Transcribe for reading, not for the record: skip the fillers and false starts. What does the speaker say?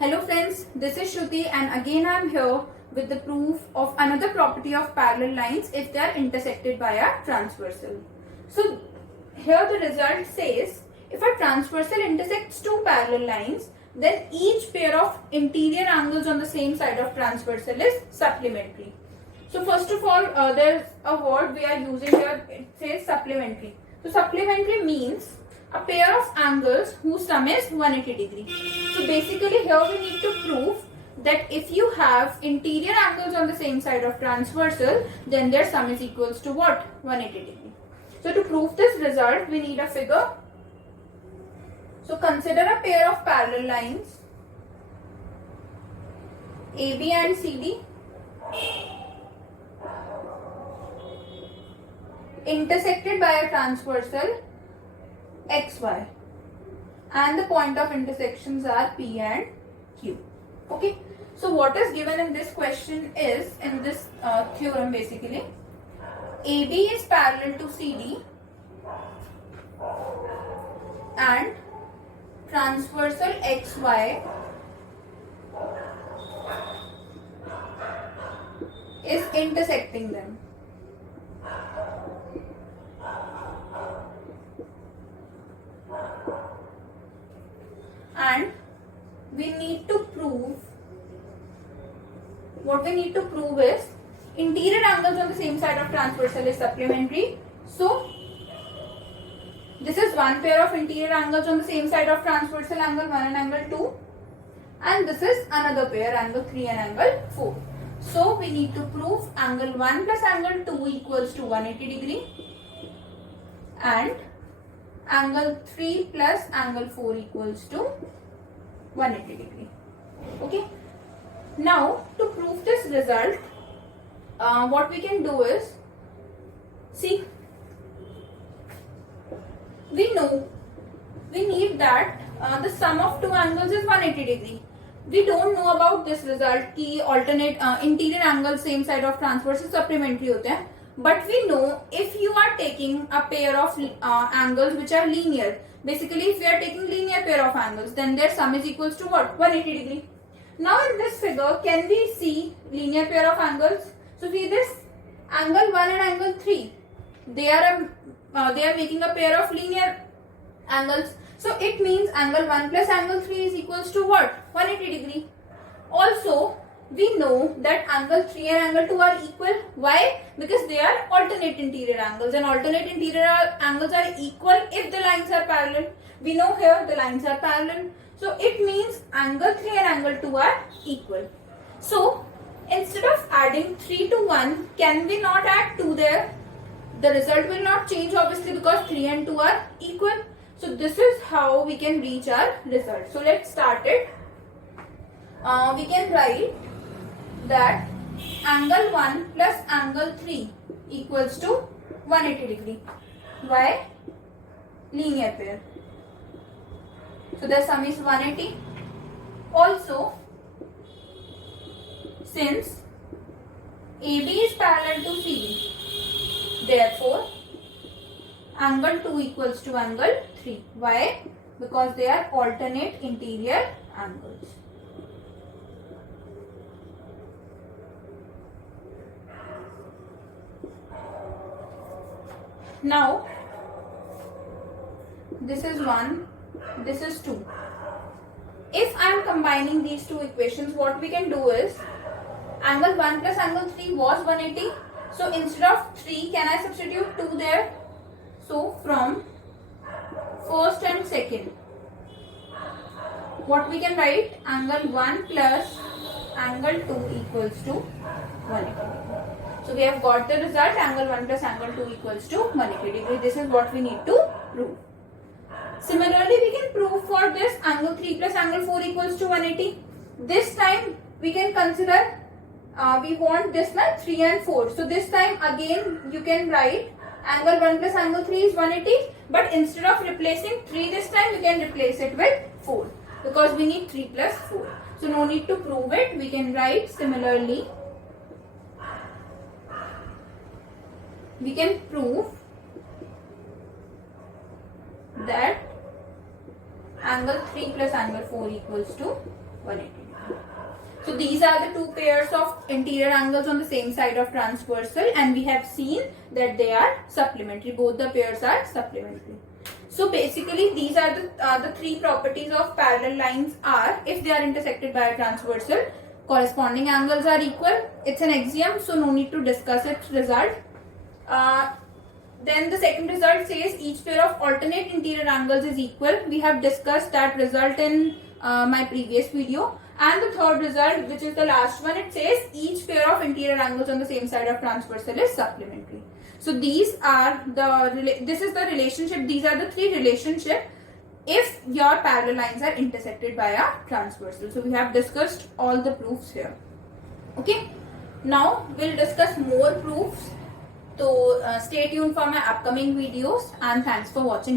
Hello friends, this is Shruti and again I am here with the proof of another property of parallel lines if they are intersected by a transversal. So here the result says if a transversal intersects two parallel lines, then each pair of interior angles on the same side of transversal is supplementary. So first of all, there's a word we are using here, it says supplementary. So supplementary means a pair of angles whose sum is 180 degree. So basically here we need to prove that if you have interior angles on the same side of transversal, then their sum is equals to what? 180 degree. So to prove this result, we need a figure. So consider a pair of parallel lines AB and CD intersected by a transversal XY, and the point of intersections are P and Q. Okay, so what is given in this question is, in this theorem basically, AB is parallel to CD and transversal XY is intersecting them. And we need to prove, what we need to prove is interior angles on the same side of transversal is supplementary. So this is one pair of interior angles on the same side of transversal, angle 1 and angle 2, and this is another pair, angle 3 and angle 4. So we need to prove angle 1 plus angle 2 equals to 180 degree and angle 3 plus angle 4 equals to 180 degree. Okay. Now to prove this result, what we can do is, see, we know we need that the sum of two angles is 180 degree. We don't know about this result कि alternate interior angles same side of transversal supplementary होते हैं. But we know if you are taking a pair of angles which are linear, basically if we are taking linear pair of angles, then their sum is equals to what? 180 degree. Now in this figure, can we see linear pair of angles? So see this angle 1 and angle 3, they are making a pair of linear angles. So it means angle 1 plus angle 3 is equals to what? 180 degree. Also, we know that angle 3 and angle 2 are equal. Why? Because they are alternate interior angles, and alternate interior angles are equal if the lines are parallel. We know here the lines are parallel. So it means angle 3 and angle 2 are equal. So instead of adding 3 to 1, can we not add 2 there? The result will not change obviously because 3 and 2 are equal. So this is how we can reach our result. So let's start it. We can write that angle 1 plus angle 3 equals to 180 degree. Why? Linear pair. So the sum is 180. Also, since AB is parallel to CD, therefore angle 2 equals to angle 3. Why? Because they are alternate interior angles. Now, this is 1, this is 2. If I am combining these two equations, what we can do is, angle 1 plus angle 3 was 180. So instead of 3, can I substitute 2 there? So from first and second, what we can write? Angle 1 plus angle 2 equals to 180. So we have got the result, angle 1 plus angle 2 equals to 180 degree. This is what we need to prove. Similarly, we can prove for this angle 3 plus angle 4 equals to 180. This time we can consider, we want this much 3 and 4. So this time again you can write angle 1 plus angle 3 is 180. But instead of replacing 3 this time, you can replace it with 4. Because we need 3 plus 4. So no need to prove it. We can write similarly. We can prove that angle 3 plus angle 4 equals to 180 degree. So these are the two pairs of interior angles on the same side of transversal, and we have seen that they are supplementary. Both the pairs are supplementary. So basically these are the three properties of parallel lines are: if they are intersected by a transversal, corresponding angles are equal. It's an axiom, so no need to discuss its result. Then the second result says each pair of alternate interior angles is equal. We have discussed that result in my previous video. And the third result, which is the last one, it says each pair of interior angles on the same side of transversal is supplementary. So these are this is the relationship. These are the three relationships if your parallel lines are intersected by a transversal. So we have discussed all the proofs here. Okay. Now we'll discuss more proofs. So stay tuned for my upcoming videos, and thanks for watching.